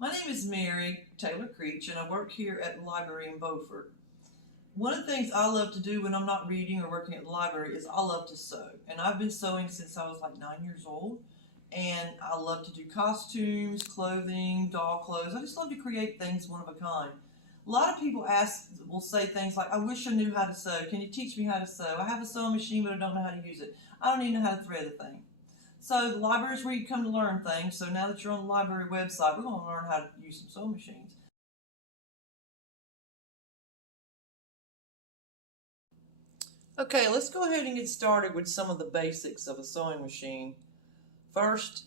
My name is Mary Taylor Creech, and I work here at the library in Beaufort. One of the things I love to do when I'm not reading or working at the library is I love to sew. And I've been sewing since I was like 9 years old. And I love to do costumes, clothing, doll clothes. I just love to create things one of a kind. A lot of people will say things like, I wish I knew how to sew. Can you teach me how to sew? I have a sewing machine, but I don't know how to use it. I don't even know how to thread a thing. So the library is where you come to learn things. So now that you're on the library website, we're going to learn how to use some sewing machines. Okay, let's go ahead and get started with some of the basics of a sewing machine. First,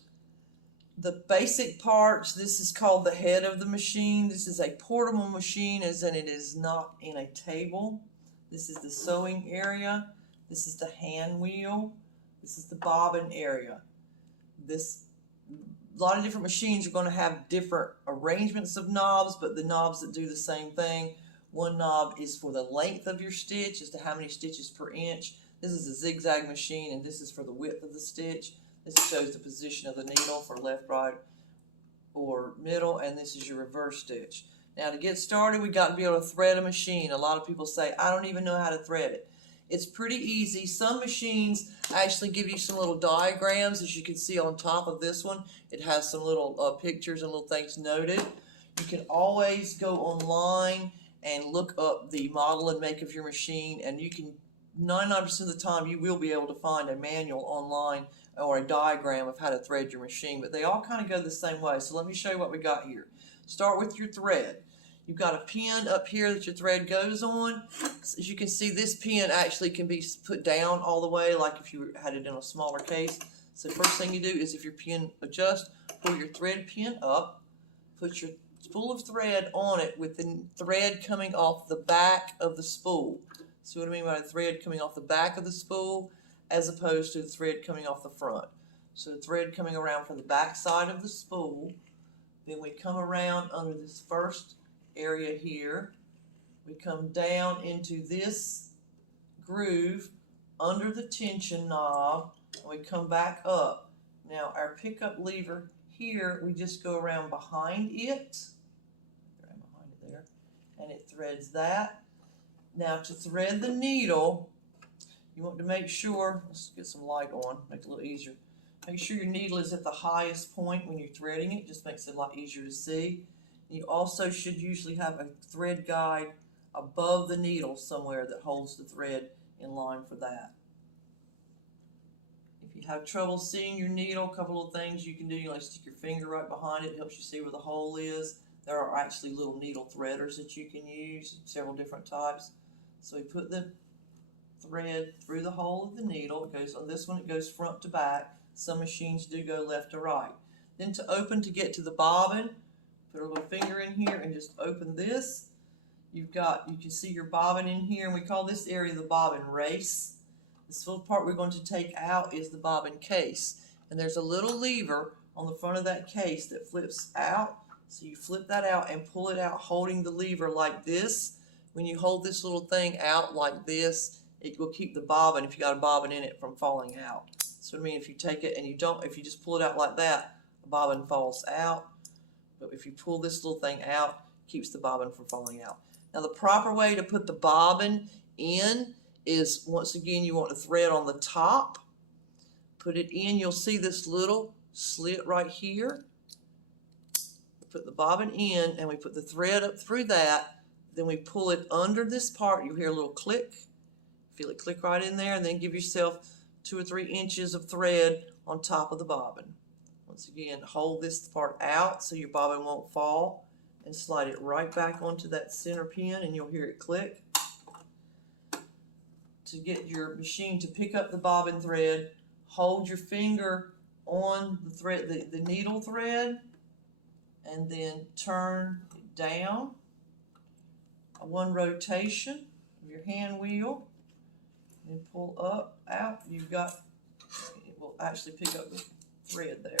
the basic parts. This is called the head of the machine. This is a portable machine, as in it is not in a table. This is the sewing area. This is the hand wheel. This is the bobbin area. A lot of different machines are going to have different arrangements of knobs, but the knobs that do the same thing. One knob is for the length of your stitch, as to how many stitches per inch. This is a zigzag machine, and this is for the width of the stitch. This shows the position of the needle for left, right, or middle, and this is your reverse stitch. Now, to get started, we got to be able to thread a machine. A lot of people say, I don't even know how to thread it. It's pretty easy. Some machines actually give you some little diagrams, as you can see on top of this one. It has some little pictures and little things noted. You can always go online and look up the model and make of your machine, and you can 99% of the time you will be able to find a manual online or a diagram of how to thread your machine, but they all kind of go the same way. So let me show you what we got here. Start with your thread. You've got a pin up here that your thread goes on. As you can see, this pin actually can be put down all the way, like if you had it in a smaller case. So the first thing you do is, if your pin adjusts, pull your thread pin up, put your spool of thread on it with the thread coming off the back of the spool. See what I mean by the thread coming off the back of the spool as opposed to the thread coming off the front. So the thread coming around from the back side of the spool. Then we come around under this first area here. We come down into this groove under the tension knob, and we come back up. Now our pickup lever here, we just go around behind it, and it threads that. Now to thread the needle, you want to make sure, let's get some light on, make it a little easier. Make sure your needle is at the highest point when you're threading it, just makes it a lot easier to see. You also should usually have a thread guide above the needle somewhere that holds the thread in line for that. If you have trouble seeing your needle, a couple of things you can do. You like stick your finger right behind it. It helps you see where the hole is. There are actually little needle threaders that you can use, several different types. So we put the thread through the hole of the needle. It goes on this one, it goes front to back. Some machines do go left to right. Then to open to get to the bobbin, put a little finger in here and just open this. You can see your bobbin in here, and we call this area the bobbin race. This little part we're going to take out is the bobbin case. And there's a little lever on the front of that case that flips out. So you flip that out and pull it out holding the lever like this. When you hold this little thing out like this, it will keep the bobbin, if you got a bobbin in it, from falling out. So I mean, if you take it and if you just pull it out like that, the bobbin falls out. But if you pull this little thing out, it keeps the bobbin from falling out. Now the proper way to put the bobbin in is, once again, you want the thread on the top. Put it in, you'll see this little slit right here. Put the bobbin in, and we put the thread up through that. Then we pull it under this part. You'll hear a little click. Feel it click right in there, and then give yourself 2 or 3 inches of thread on top of the bobbin. Once again, hold this part out so your bobbin won't fall, and slide it right back onto that center pin, and you'll hear it click. To get your machine to pick up the bobbin thread, hold your finger on the thread, the needle thread, and then turn it down. One rotation of your hand wheel, and pull up, out. It will actually pick up the thread there.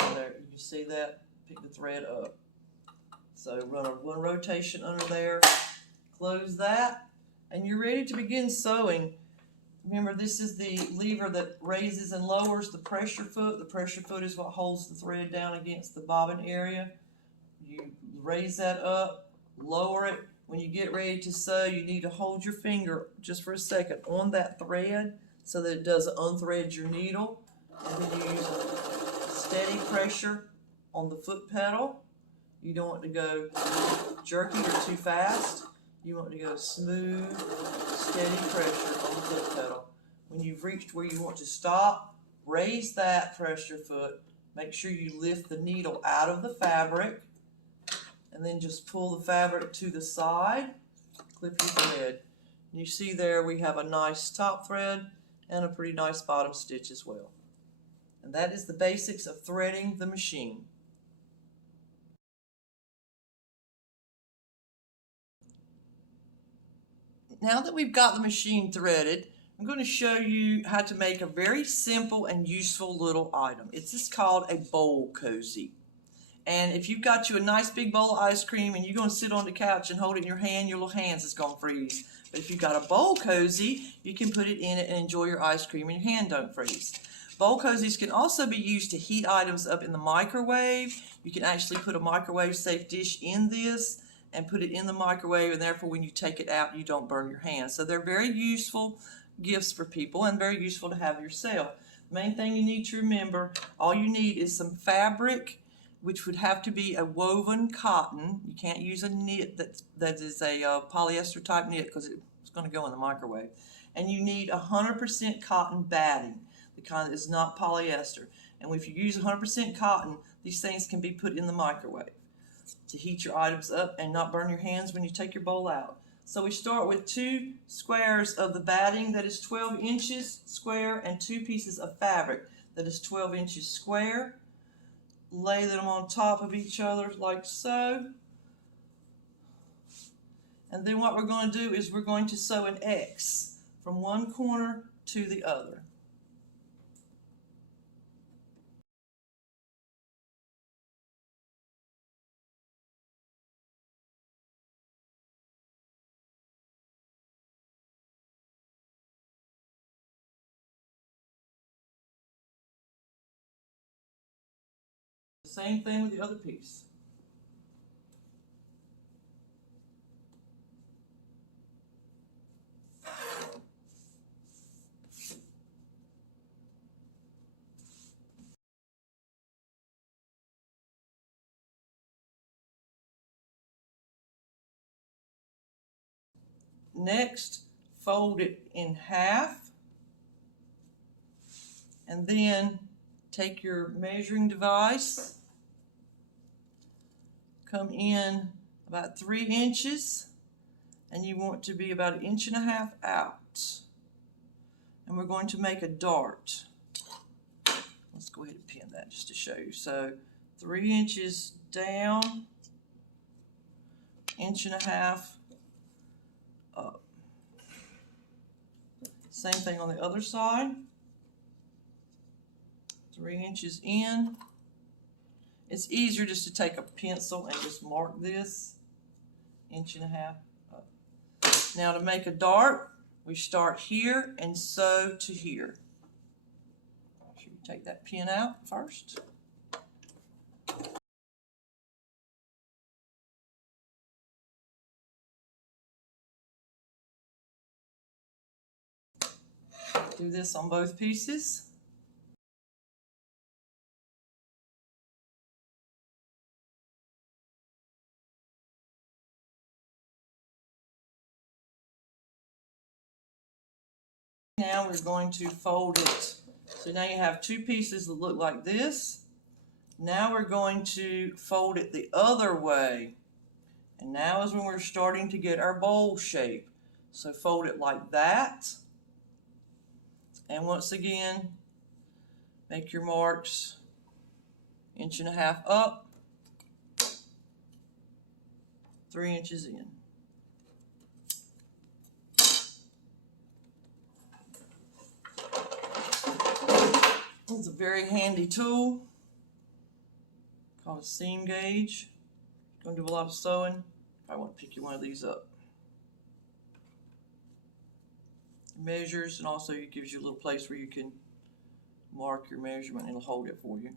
And there, you can see that, pick the thread up. So run one rotation under there, close that, and you're ready to begin sewing. Remember, this is the lever that raises and lowers the pressure foot. The pressure foot is what holds the thread down against the bobbin area. You raise that up, lower it. When you get ready to sew, you need to hold your finger just for a second on that thread so that it doesn't unthread your needle. And then you use a steady pressure on the foot pedal. You don't want to go jerky or too fast. You want to go smooth, steady pressure on the foot pedal. When you've reached where you want to stop, raise that pressure foot. Make sure you lift the needle out of the fabric, and then just pull the fabric to the side, clip your thread. And you see there we have a nice top thread and a pretty nice bottom stitch as well. And that is the basics of threading the machine. Now that we've got the machine threaded, I'm going to show you how to make a very simple and useful little item. It's just called a bowl cozy. And if you've got you a nice big bowl of ice cream and you're going to sit on the couch and hold it in your hand, your little hands is going to freeze. But if you've got a bowl cozy, you can put it in it and enjoy your ice cream and your hand don't freeze. Bowl cozies can also be used to heat items up in the microwave. You can actually put a microwave safe dish in this and put it in the microwave, and therefore when you take it out, you don't burn your hands. So they're very useful gifts for people and very useful to have yourself. The main thing you need to remember, all you need is some fabric, which would have to be a woven cotton. You can't use a knit that is a polyester type knit because it's going to go in the microwave. And you need 100% cotton batting, the kind that is not polyester. And if you use 100% cotton, these things can be put in the microwave to heat your items up and not burn your hands when you take your bowl out. So we start with 2 squares of the batting that is 12 inches square and 2 pieces of fabric that is 12 inches square. Lay them on top of each other like so. And then what we're going to do is we're going to sew an X from one corner to the other. Same thing with the other piece. Next, fold it in half, and then take your measuring device, come in about 3 inches, and you want to be about 1.5 inches out. And we're going to make a dart. Let's go ahead and pin that just to show you. So 3 inches down, 1.5 inches up. Same thing on the other side. 3 inches in. It's easier just to take a pencil and just mark this 1.5 inches up. Now to make a dart, we start here and sew to here. Should we take that pin out first? Do this on both pieces. Now we're going to fold it. So now you have 2 pieces that look like this. Now we're going to fold it the other way. And now is when we're starting to get our bowl shape. So fold it like that. And once again, make your marks 1.5 inches up, 3 inches in. It's a very handy tool called a seam gauge. Going to do a lot of sewing. I want to pick you one of these up. measures, and also it gives you a little place where you can mark your measurement and it'll hold it for you.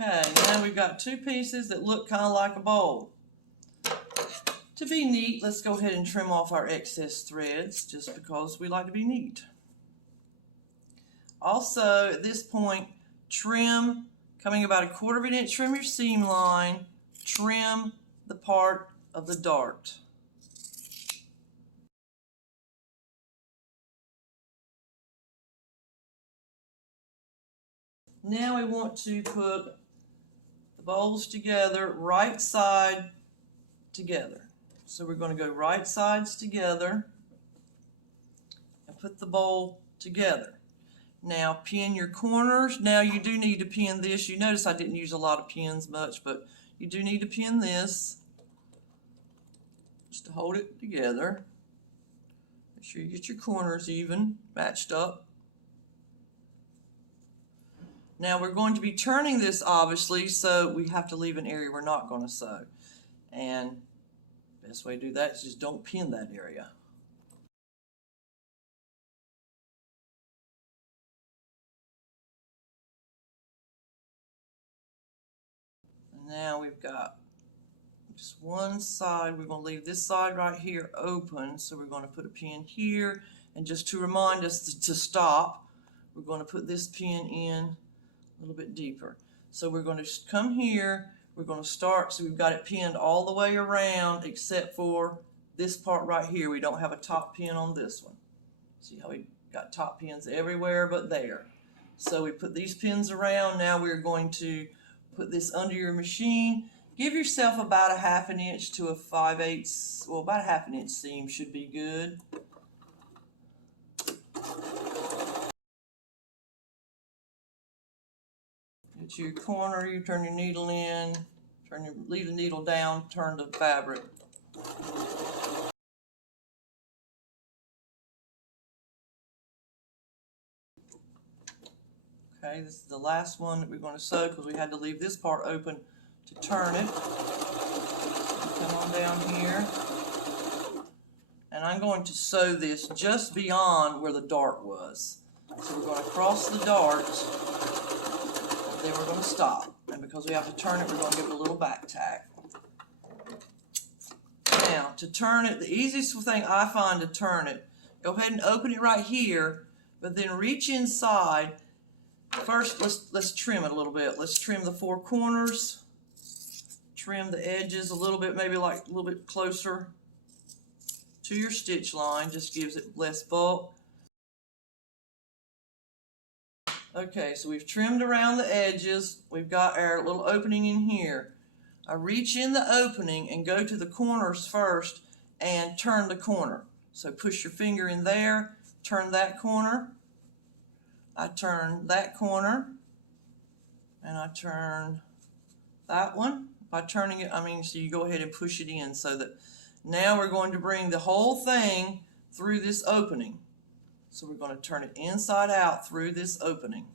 Okay, now we've got two pieces that look kind of like a bowl. To be neat, let's go ahead and trim off our excess threads just because we like to be neat. Also, at this point, trim, coming about 1/4 inch from your seam line, trim the part of the dart. Now we want to put the bowls together, right side together. So we're going to go right sides together and put the bowl together. Now pin your corners. Now you do need to pin this. You notice I didn't use a lot of pins much, but you do need to pin this just to hold it together. Make sure you get your corners even, matched up. Now we're going to be turning this obviously, so we have to leave an area we're not going to sew. And the best way to do that is just don't pin that area. And now we've got just one side. We're going to leave this side right here open, so we're going to put a pin here. And just to remind us to stop, we're going to put this pin in a little bit deeper. So we're going to come here, we're going to start, so we've got it pinned all the way around except for this part right here. We don't have a top pin on this one. See how we got top pins everywhere but there. So we put these pins around. Now we're going to put this under your machine. Give yourself about 1/2 inch to a 5/8, well, about 1/2 inch seam should be good. Get your corner, you turn your needle in, leave the needle down, turn the fabric. Okay, this is the last one that we're going to sew because we had to leave this part open to turn it. Come on down here. And I'm going to sew this just beyond where the dart was. So we're going to cross the dart, and then we're going to stop. And because we have to turn it, we're going to give it a little back tack. Now, to turn it, the easiest thing I find to turn it, go ahead and open it right here, but then reach inside. First, let's trim it a little bit. Let's trim the 4 corners, trim the edges a little bit, maybe like a little bit closer to your stitch line, just gives it less bulk. Okay, so we've trimmed around the edges. We've got our little opening in here. I reach in the opening and go to the corners first and turn the corner. So push your finger in there, turn that corner. I turn that corner, and I turn that one. By turning it, I mean, so you go ahead and push it in so that now we're going to bring the whole thing through this opening. So we're going to turn it inside out through this opening.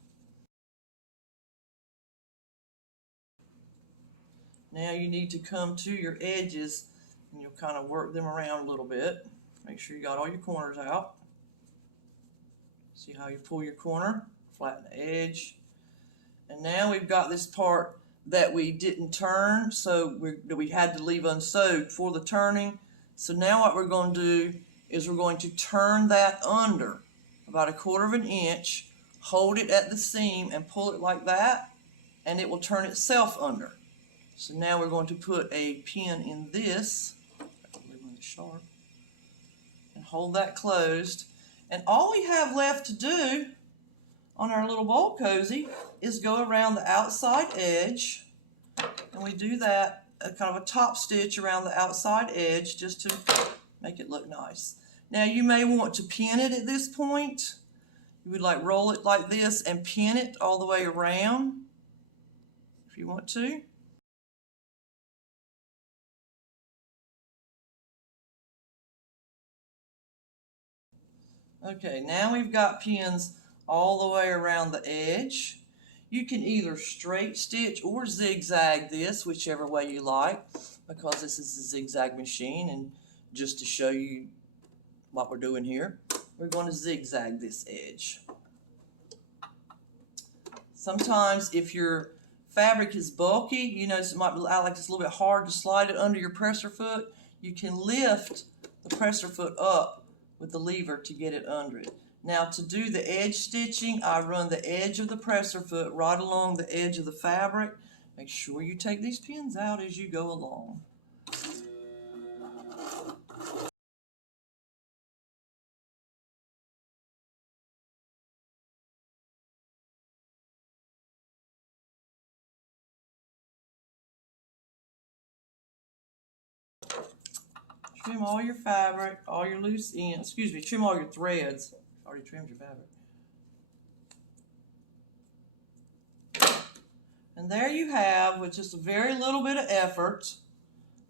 Now you need to come to your edges and you'll kind of work them around a little bit. Make sure you got all your corners out. See how you pull your corner, flatten the edge. And now we've got this part that we didn't turn, so we had to leave unsewed for the turning. So now what we're going to do is we're going to turn that under about 1/4 inch, hold it at the seam and pull it like that, and it will turn itself under. So now we're going to put a pin in this, sharp, and hold that closed. And all we have left to do on our little bowl cozy is go around the outside edge, and we do that kind of a top stitch around the outside edge just to make it look nice. Now you may want to pin it at this point. You would like roll it like this and pin it all the way around if you want to. Okay, now we've got pins all the way around the edge. You can either straight stitch or zigzag this, whichever way you like, because this is a zigzag machine, and just to show you what we're doing here, we're going to zigzag this edge. Sometimes if your fabric is bulky, you notice it might be like it's a little bit hard to slide it under your presser foot, you can lift the presser foot up with the lever to get it under it. Now to do the edge stitching, I run the edge of the presser foot right along the edge of the fabric. Make sure you take these pins out as you go along. Trim all your fabric, all your loose ends, trim all your threads. Already trimmed your fabric. And there you have, with just a very little bit of effort,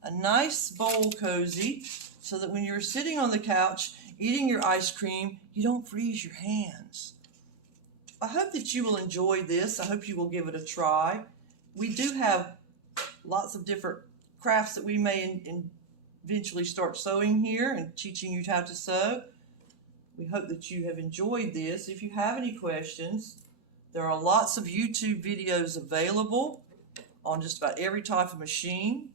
a nice bowl cozy, so that when you're sitting on the couch eating your ice cream, you don't freeze your hands. I hope that you will enjoy this. I hope you will give it a try. We do have lots of different crafts that we may eventually start sewing here and teaching you how to sew. We hope that you have enjoyed this. If you have any questions, there are lots of YouTube videos available on just about every type of machine.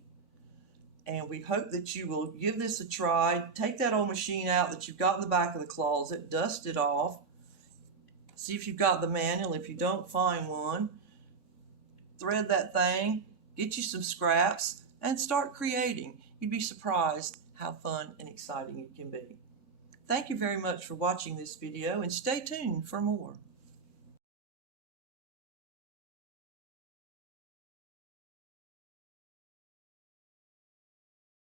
And we hope that you will give this a try. Take that old machine out that you've got in the back of the closet, dust it off. See if you've got the manual. If you don't, find one. Thread that thing, get you some scraps, and start creating. You'd be surprised how fun and exciting it can be. Thank you very much for watching this video, and stay tuned for more.